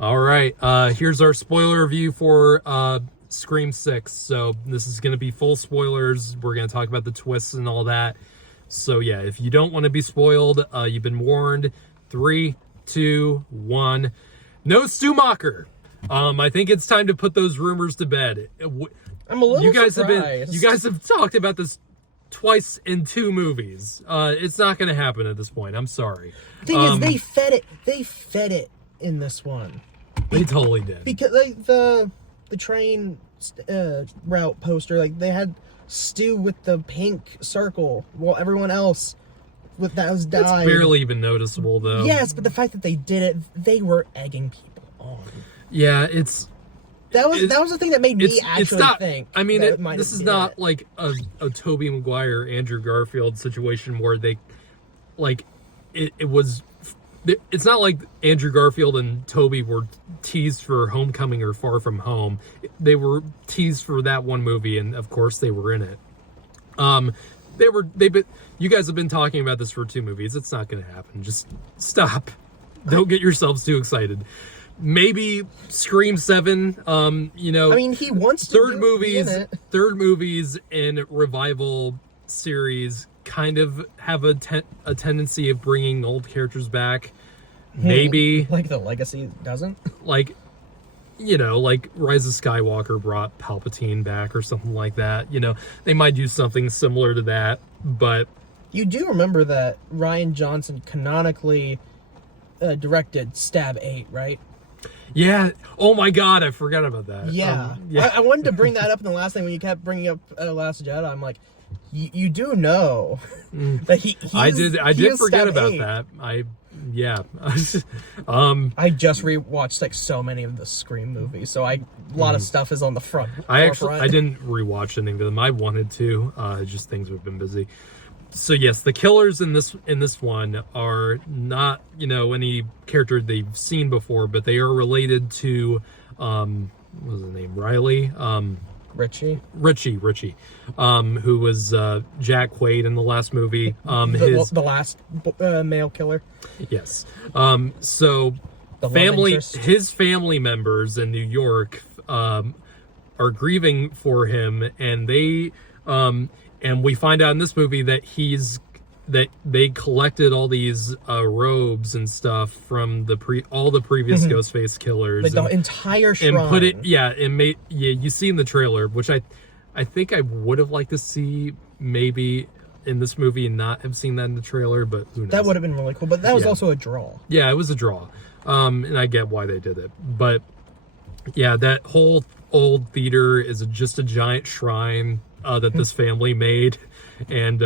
All right, here's our spoiler review for Scream 6. So this is going to be full spoilers. We're going to talk about the twists and all that. So yeah, if you don't want to be spoiled, you've been warned. 3, 2, 1. No Stumacher. I think it's time to put those rumors to bed. I'm a little surprised. You guys have talked about this twice in 2 movies. It's not going to happen at this point. I'm sorry. Thing is, they fed it in this one. They totally did. Because like the train route poster, like they had Stu with the pink circle, while everyone else with that was died. It's barely even noticeable, though. Yes, but the fact that they did it, they were egging people on. Yeah, that was the thing that made me actually think. I mean, this is not like a Tobey Maguire, Andrew Garfield situation where they, like, it was. It's not like Andrew Garfield and Tobey were teased for Homecoming or Far From Home. They were teased for that one movie, and of course they were in it. You guys have been talking about this for 2 movies. It's not going to happen. Just stop. Don't get yourselves too excited. Maybe Scream 7. I mean, he wants to third movies in revival series kind of have a tendency of bringing old characters back. Maybe like the Legacy doesn't. Like Rise of Skywalker brought Palpatine back or something like that. They might do something similar to that. But you do remember that Rian Johnson canonically directed Stab 8, right? Yeah. Oh my God, I forgot about that. Yeah. I wanted to bring that up in the last thing when you kept bringing up Last Jedi. I'm like, you do know that he I did forget about that. I just rewatched like so many of the Scream movies, so a lot of stuff is on the front. I didn't rewatch any of them. I wanted to, just things have been busy. So yes, the killers in this one are not any character they've seen before, but they are related to what was his name? Riley. Richie, who was Jack Quaid in the last movie. The last male killer. Yes. So his family members in New York are grieving for him, and they and we find out in this movie that they collected all these robes and stuff from all the previous Ghostface killers, like the entire shrine, and put it. You see in the trailer, which I think I would have liked to see maybe in this movie and not have seen that in the trailer, but who knows? That would have been really cool. But that was also a draw. Yeah, it was a draw, and I get why they did it. But yeah, that whole old theater is just a giant shrine that this family made, and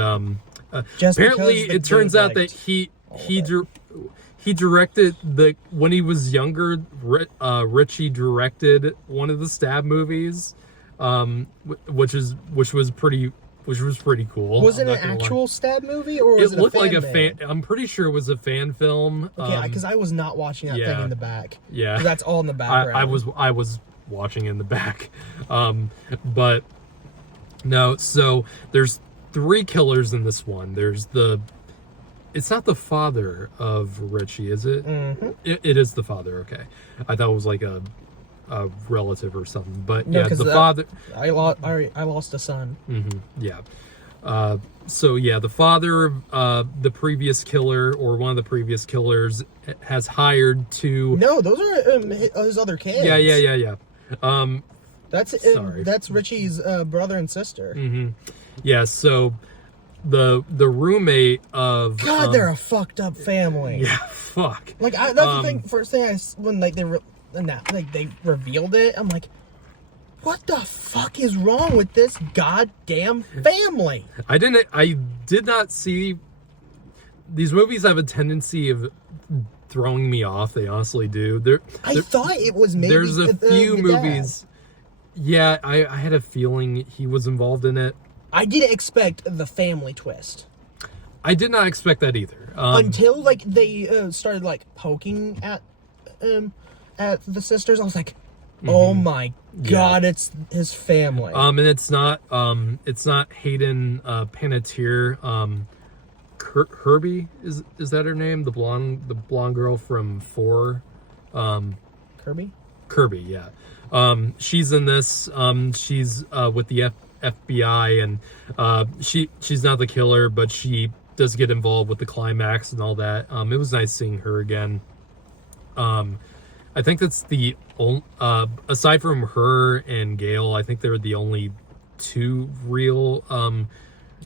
apparently it turns out that he directed when he was younger. Richie directed one of the Stab movies, which was pretty cool. Was it an actual Stab movie, or was it looked like a fan? I'm pretty sure it was a fan film. Okay, because I was not watching that thing in the back. Yeah, that's all in the background. I was watching in the back, but no. So there's 3 killers in this one. There's it's not the father of Richie, is it? Mm-hmm. It is the father. Okay, I thought it was like a relative or something. But no, the father. I lost a son. Mm-hmm, yeah. So yeah, the father of the previous killer, or one of the previous killers, has hired to. No, those are his other kids. Yeah. That's Richie's brother and sister. Mm-hmm. Yeah. So the roommate of God, they're a fucked up family. Yeah. Fuck. Like that's the thing. First thing when they revealed it, I'm like, what the fuck is wrong with this goddamn family? I did not see. These movies have a tendency of throwing me off. They honestly do. I thought it was maybe there's a few movies. Yeah, I had a feeling he was involved in it. I didn't expect the family twist. I did not expect that either. Until they started poking at the sisters, I was like, oh my God, it's his family. And it's not Hayden Panettiere. Herbie is that her name? The blonde girl from 4. Kirby. Kirby, yeah. She's in this. She's with the FBI, and she's not the killer, but she does get involved with the climax and all that. It was nice seeing her again. I think that's the only, aside from her and Gale, I think they're the only two real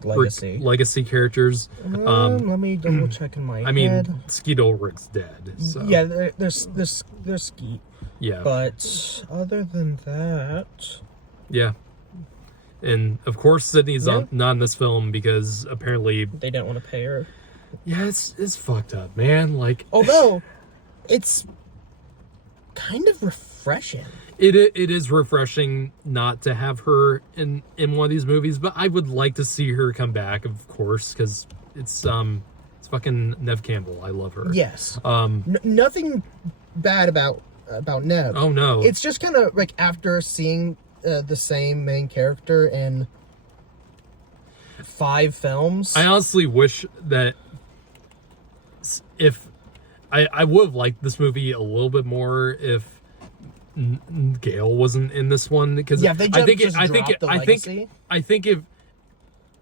legacy characters. Let me double check in my head. I mean, Skeet Ulrich's dead. So. Yeah, there's Skeet. Yeah. But other than that, yeah. And of course, Sydney's not in this film because apparently they didn't want to pay her. Yeah, it's fucked up, man. Like, although it's kind of refreshing. It is refreshing not to have her in one of these movies, but I would like to see her come back, of course, because it's fucking Neve Campbell. I love her. Yes. Nothing bad about Neve. Oh no. It's just kind of like after seeing the same main character in 5 films. I honestly wish that if I would have liked this movie a little bit more if Gale wasn't in this one, because I think if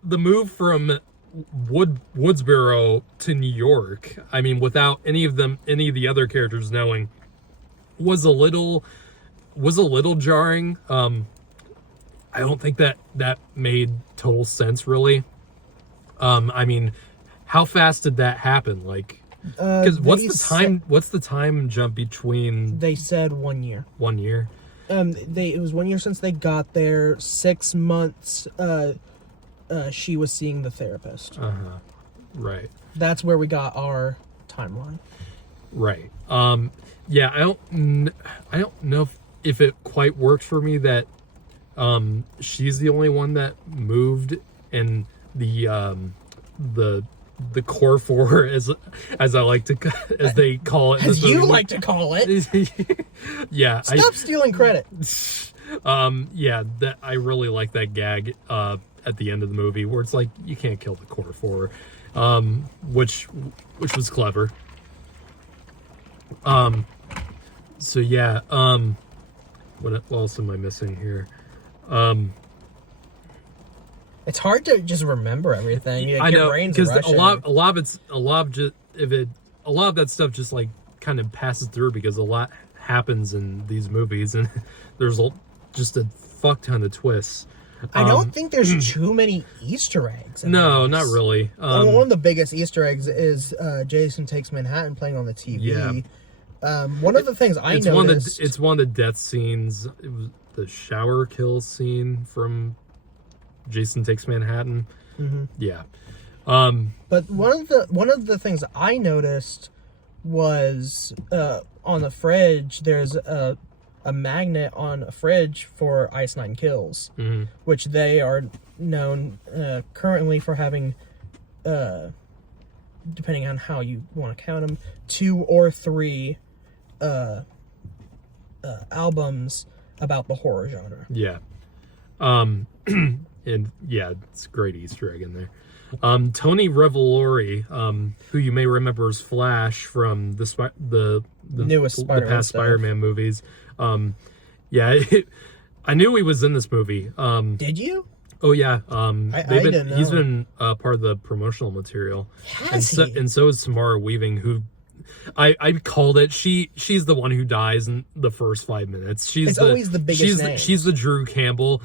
the move from Woodsboro to New York, I mean, without any of the other characters knowing, was a little jarring. I don't think that made total sense, really. I mean, how fast did that happen? Like, because what's the time jump between? They said 1 year. 1 year. It was 1 year since they got there. 6 months. She was seeing the therapist. Right. That's where we got our timeline. Right. Yeah. I don't know if it quite worked for me that she's the only one that moved, and the core 4, as I like to, as they call it, as you like to call it. Yeah. Stop stealing credit. Yeah, that I really like that gag at the end of the movie where it's like, you can't kill the core 4, which was clever. So yeah, what else am I missing here? It's hard to just remember everything. I know, because a lot of that stuff just like kind of passes through because a lot happens in these movies, and there's just a fuck ton of twists. I don't think there's too many Easter eggs. No, not really. One of the biggest Easter eggs is Jason Takes Manhattan playing on the TV. Yeah. One of the things I noticed... It's one of the death scenes. It was the shower kill scene from Jason Takes Manhattan. Mm-hmm. Yeah. But one of the things I noticed was on the fridge, there's a magnet on a fridge for Ice Nine Kills, mm-hmm. which they are known currently for having, depending on how you want to count them, 2 or 3 albums about the horror genre. Yeah. And yeah, it's a great Easter egg in there. Tony Revolori, who you may remember as Flash from the newest past Spider-Man movies. Yeah, I knew he was in this movie. Did you? Oh yeah. I didn't know. He's been part of the promotional material. And so is Samara Weaving, who I called it. She's the one who dies in the first 5 minutes. It's always the biggest name. She's the Drew Campbell.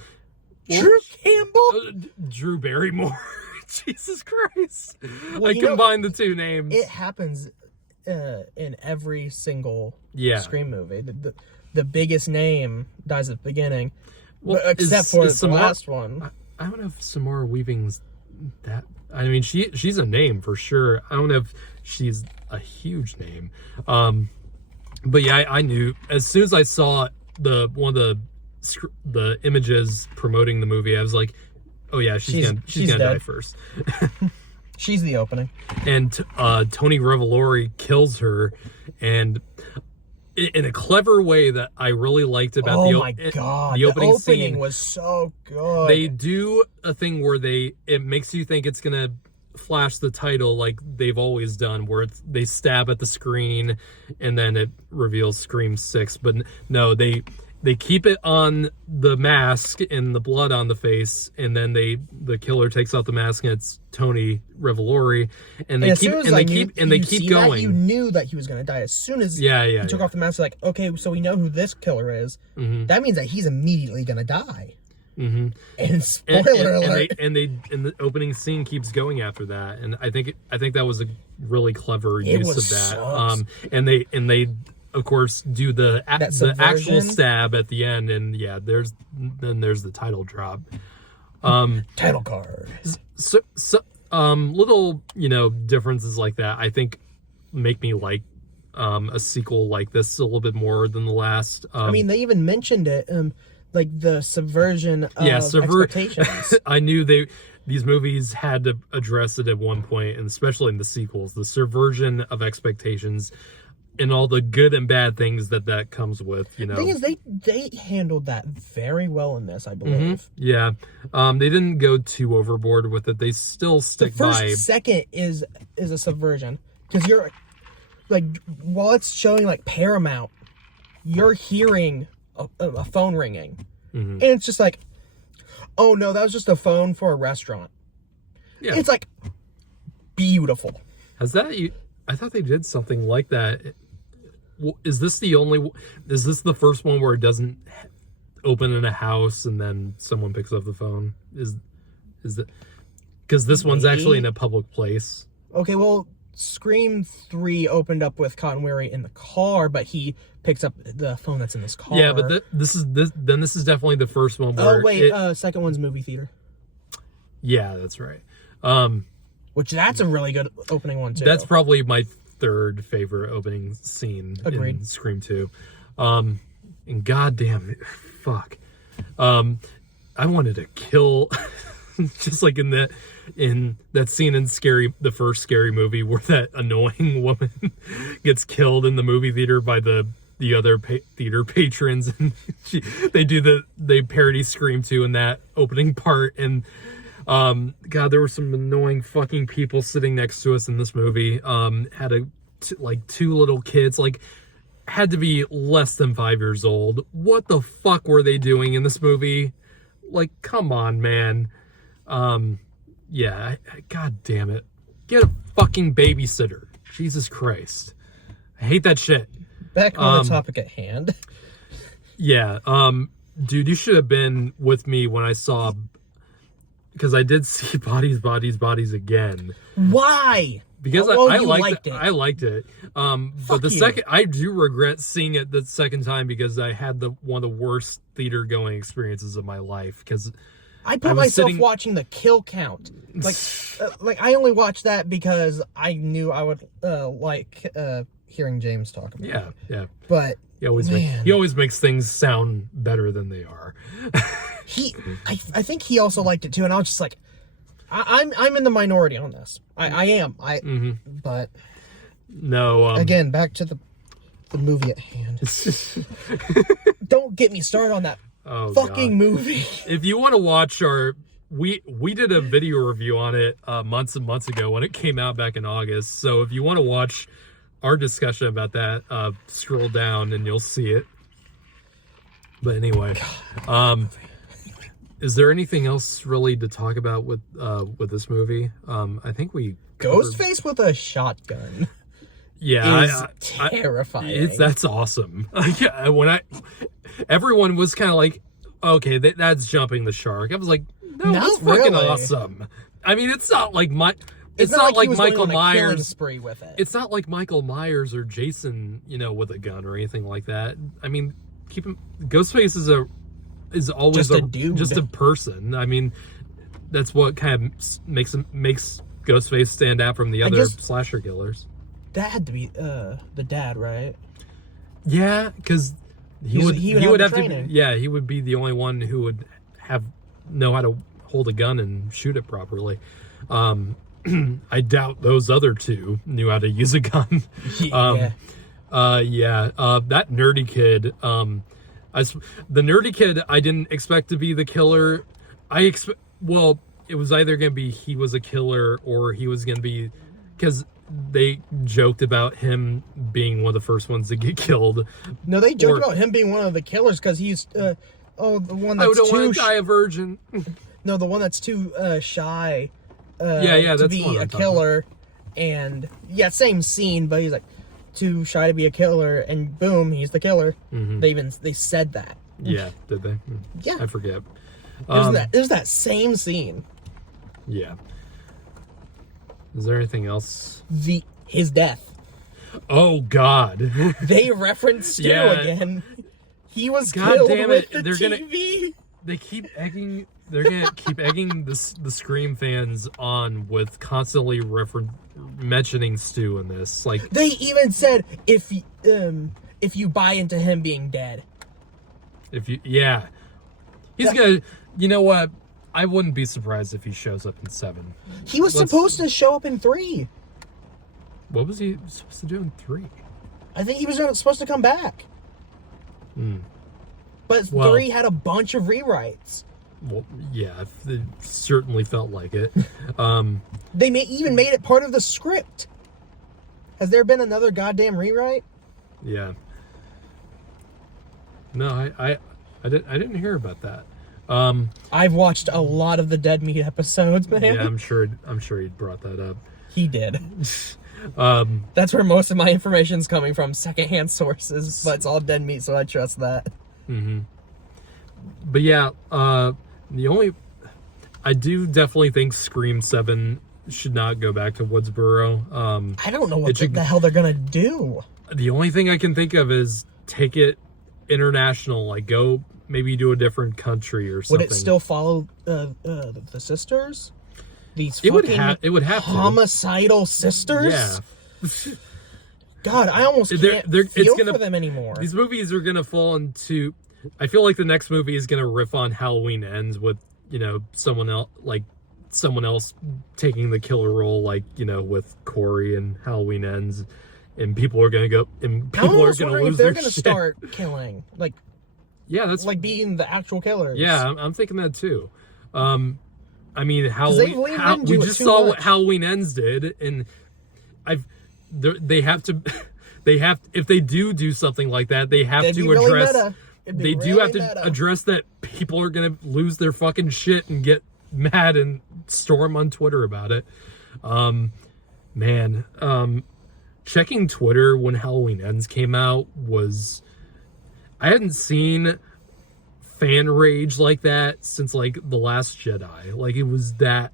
Drew Campbell? Drew Barrymore. Jesus Christ. Well, I combined the two names. It happens in every single Scream movie. The biggest name dies at the beginning. Well, except for the last one. I don't know if Samara Weaving's that... I mean, she's a name for sure. I don't know if she's a huge name. But yeah, I knew. As soon as I saw one of the images promoting the movie, I was like, oh yeah, she's gonna die first. She's the opening. And Tony Revolori kills her, and in a clever way that I really liked about the opening scene was so good. They do a thing where it makes you think it's gonna flash the title like they've always done, where they stab at the screen and then it reveals Scream 6. But no, they keep it on the mask and the blood on the face, and then the killer takes out the mask and it's Tony Revolori, and they keep going. You knew that he was going to die as soon as he took off the mask. Like, okay, so we know who this killer is. Mm-hmm. That means that he's immediately going to die. Mm-hmm. And spoiler alert. And the opening scene keeps going after that, and I think that was a really clever use of that. And they of course do the actual stab at the end, and there's the title drop. Title card. So little differences like that I think make me like a sequel like this a little bit more than the last. I mean, they even mentioned it, like the subversion of expectations. I knew these movies had to address it at one point, and especially in the sequels, the subversion of expectations and all the good and bad things that comes with, The thing is, they handled that very well in this, I believe. Mm-hmm. Yeah. They didn't go too overboard with it. They still stick by. The first second is a subversion, because you're like, while it's showing like Paramount, you're hearing a phone ringing, and it's just like, oh no, that was just a phone for a restaurant. Yeah. It's like beautiful. I thought they did something like that. Is this the first one where it doesn't open in a house and then someone picks up the phone? Is that because this one's actually in a public place? Okay, well, Scream 3 opened up with Cotton Weary in the car, but he picks up the phone that's in this car. Yeah, but this is definitely the first one where... Oh, wait, second one's movie theater. Yeah, that's right. Which, that's a really good opening one, too. That's probably my third favorite opening scene in Scream 2. And goddamn, fuck. I wanted to kill... just like in that scene in the first Scary Movie where that annoying woman gets killed in the movie theater by the other theater patrons, and they parody Scream 2 in that opening part, and God, there were some annoying fucking people sitting next to us in this movie. Had two little kids, had to be less than 5 years old. What the fuck were they doing in this movie? Come on, man. Yeah, God damn it. Get a fucking babysitter. Jesus Christ. I hate that shit. Back on the topic at hand. Yeah, dude, you should have been with me when I saw... Because I did see Bodies again. Why? Because I liked it. I liked it. But second, I do regret seeing it the second time because I had one of the worst theater going experiences of my life. Because I put myself watching the kill count. I only watched that because I knew I would like hearing James talk about it. Yeah. But he always makes things sound better than they are. I think he also liked it too, and I was just like, I'm in the minority on this. I am. But no. Again, back to the movie at hand. Don't get me started on that fucking movie. If you want to watch we did a video review on it months and months ago when it came out back in August. So if you want to watch our discussion about that, scroll down and you'll see it. But anyway, is there anything else really to talk about with this movie? I think we Ghostface with a shotgun. Yeah, is terrifying. That's awesome. Yeah, everyone was kind of like, okay, that's jumping the shark. I was like, no, that's fucking awesome. I mean, it's not like it's not like Michael Myers spree with it. It's not like Michael Myers or Jason, with a gun or anything like that. I mean, Ghostface is always just a dude, just a person. I mean, that's what kind of makes Ghostface stand out from the other slasher killers. That had to be the dad, right? Yeah, because he would have to. Yeah, he would be the only one who would know how to hold a gun and shoot it properly. I doubt those other two knew how to use a gun. Yeah. That nerdy kid. The nerdy kid, I didn't expect to be the killer. It it was either going to be he was a killer or he was going to be, because they joked about him being one of the first ones to get killed. No, they joked about him being one of the killers because he's the one that's I don't too want to die a virgin. no, the one that's too shy yeah, to that's be what a I'm talking killer. And yeah, same scene, but he's like too shy to be a killer, and boom, he's the killer. They said that. Yeah, did they? Yeah, I forget. It was that same scene. Yeah. Is there anything else? His death. Oh God. They referenced Stu again. He was God killed damn with it. the TV. They keep egging. They're gonna keep egging the Scream fans on with constantly mentioning Stu in this. Like, they even said if you buy into him being dead. He's gonna. You know what? I wouldn't be surprised if he shows up in 7. He was supposed to show up in 3. What was he supposed to do in 3? I think he was supposed to come back. But 3 had a bunch of rewrites. Well, yeah, it certainly felt like it. They even made it part of the script. Has there been another goddamn rewrite? Yeah. No, I didn't hear about that. I've watched a lot of the Dead Meat episodes, man. Yeah, I'm sure he brought that up. He did. That's where most of my information's coming from, secondhand sources, but it's all Dead Meat, so I trust that. But yeah, I do definitely think Scream 7 should not go back to Woodsboro. I don't know what the hell they're gonna do. The only thing I can think of is take it international, like go maybe do a different country or something. Would it still follow the sisters? These it would have homicidal sisters? Yeah. God, I almost can't feel for them anymore. These movies are gonna fall into. I feel like the next movie is gonna riff on Halloween Ends with someone else taking the killer role, like with Corey and Halloween Ends, and people are gonna go and people are gonna lose their shit. They're gonna start killing that's like being the actual killers. Yeah, I'm thinking that too. I mean, we just saw what Halloween Ends did, and they have to if they do something like that, they have to address. They do have to address that people are gonna lose their fucking shit and get mad and storm on Twitter about it. Checking Twitter when Halloween Ends came out was. I hadn't seen fan rage like that since like The Last Jedi. Like it was that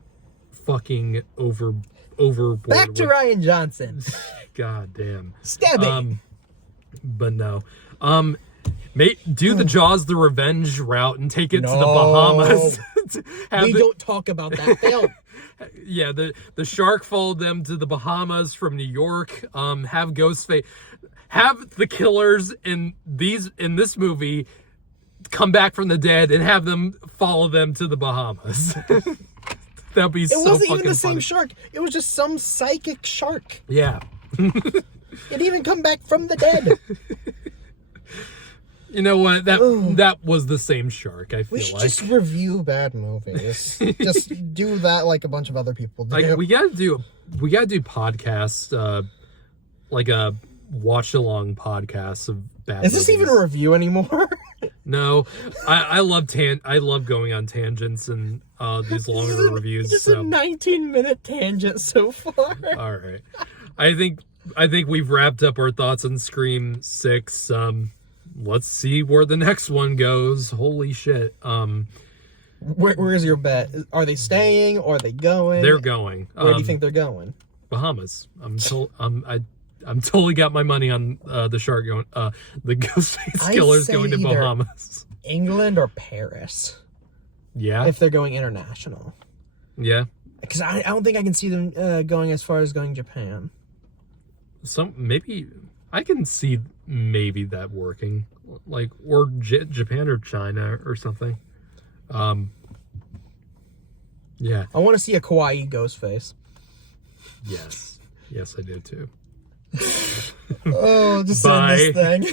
fucking overboard. Back to Rian Johnson. God damn. Stabbing. But no. Do the Jaws the Revenge route and take it to the Bahamas. We don't talk about that film. Yeah, the shark followed them to the Bahamas from New York. Have Ghostface. Have the killers in this movie come back from the dead and have them follow them to the Bahamas. That'd be so fucking funny. It wasn't even the same shark. It was just some psychic shark. Yeah. It even come back from the dead. You know what? That was the same shark, I feel like. We should just review bad movies. Just do that like a bunch of other people do. Like we gotta do podcasts, like a watch along podcast of bad movies. Is this even a review anymore? No. I love going on tangents and these longer reviews. Just a 19-minute tangent so far. All right. I think we've wrapped up our thoughts on Scream 6. Let's see where the next one goes. Holy shit. Where is your bet? Are they staying or are they going? They're going. Where do you think they're going? Bahamas. I'm totally got my money on the shark going. The Ghostface Killer's going to Bahamas. England or Paris. Yeah. If they're going international. Yeah. Because I don't think I can see them going as far as going Japan. Maybe I can see maybe that working, like or Japan or China or something. Yeah. I want to see a kawaii Ghostface. Yes, I do too. Oh, just saying this thing.